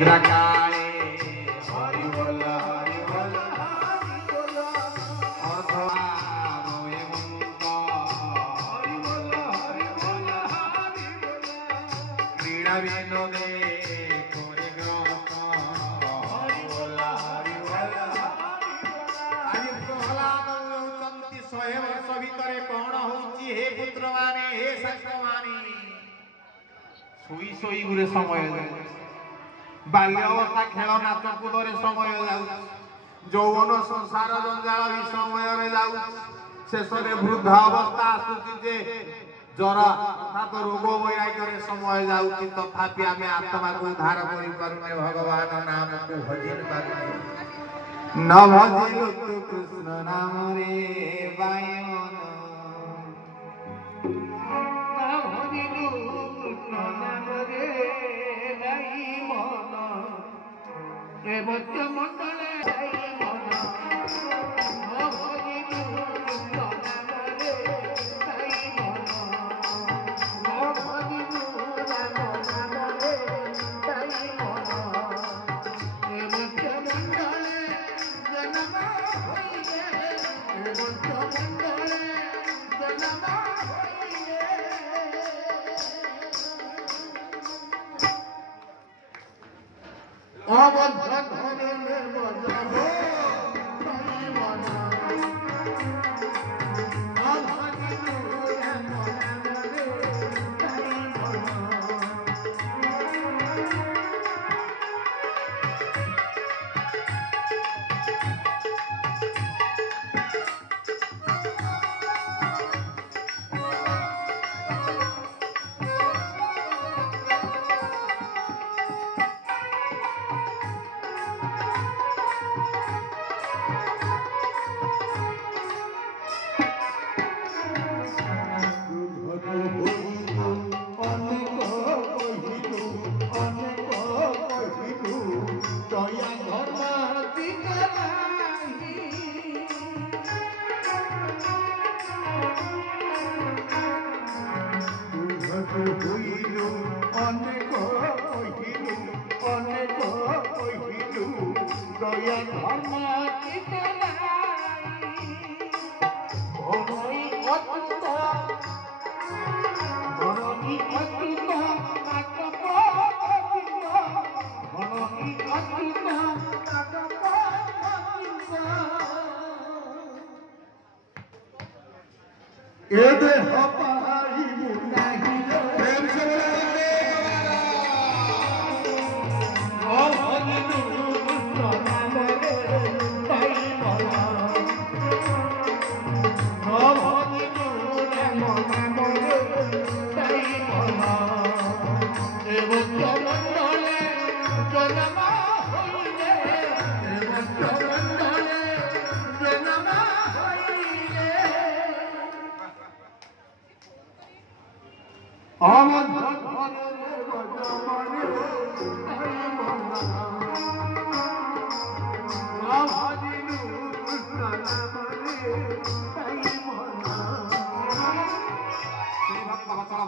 काले हरि बोल हरि बोल हरि बोल अर्धवा रोए मुक्त हरि बोल हरि बोल हरि बोल क्रीड़ा विनोदे कोरे ग्रस्त हरि बोल हरि बोल आज प्रहलाद होचंती 100 वर्ष भितर कौन होची हे पुत्र माने हे शास्त्र माने सोई सोई गुरे समय बाल्य अवस्था खेल नाच कूदे समय जाऊ यौवन संसार जंजाल भी समय जाऊ शेष वृद्ध अवस्था आसूची जे जरा अर्थात रोग वैराग्य समय जाऊँगी तथापि आम आत्मा को उद्धार कर भगवान नाम को भजन पारे न भजिलु तु कृष्ण नाम रे बायमन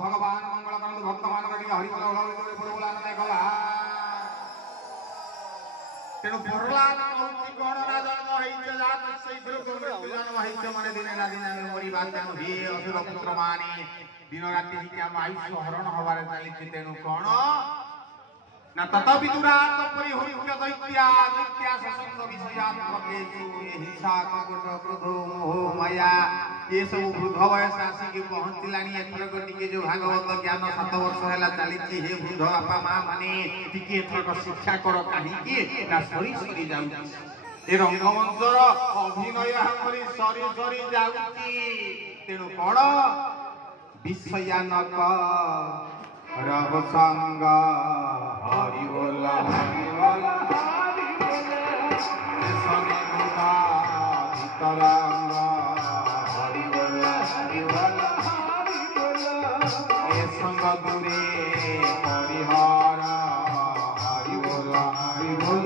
भगवान मंगल भक्त मान तेणु प्रहलाद कहूँ गणना जन्म मैंने दिने ना दिन मरवा तेणु हे असुर पुत्र मानी दिन राति आम आयुष हरण हबार चली तेणु कौन ना तथापि दुरात परिहृत्य दैत्या दैत्या ससंग विषयात्मकेषु हिंसा कपट क्रोध मोह माया ये सब वृद्ध वयस आसिक पहुंचलानी एथरक टिके जो भागवत ज्ञान 7 वर्ष हैला चली हे वृद्ध बापा मां माने टिके एथरक शिक्षा कर काहीकि ना सरी सरी जाउ ए रंगमंचर अभिनय हमरी सरी सरी जाउची तेणु कोन विषयानक रव संग हरि बोल हरि बोल हरि बोल सने मुदा तरंग हरि बोल हरि बोल हरि बोल ए संग दूरे परिहार हरि बोल हरि बोल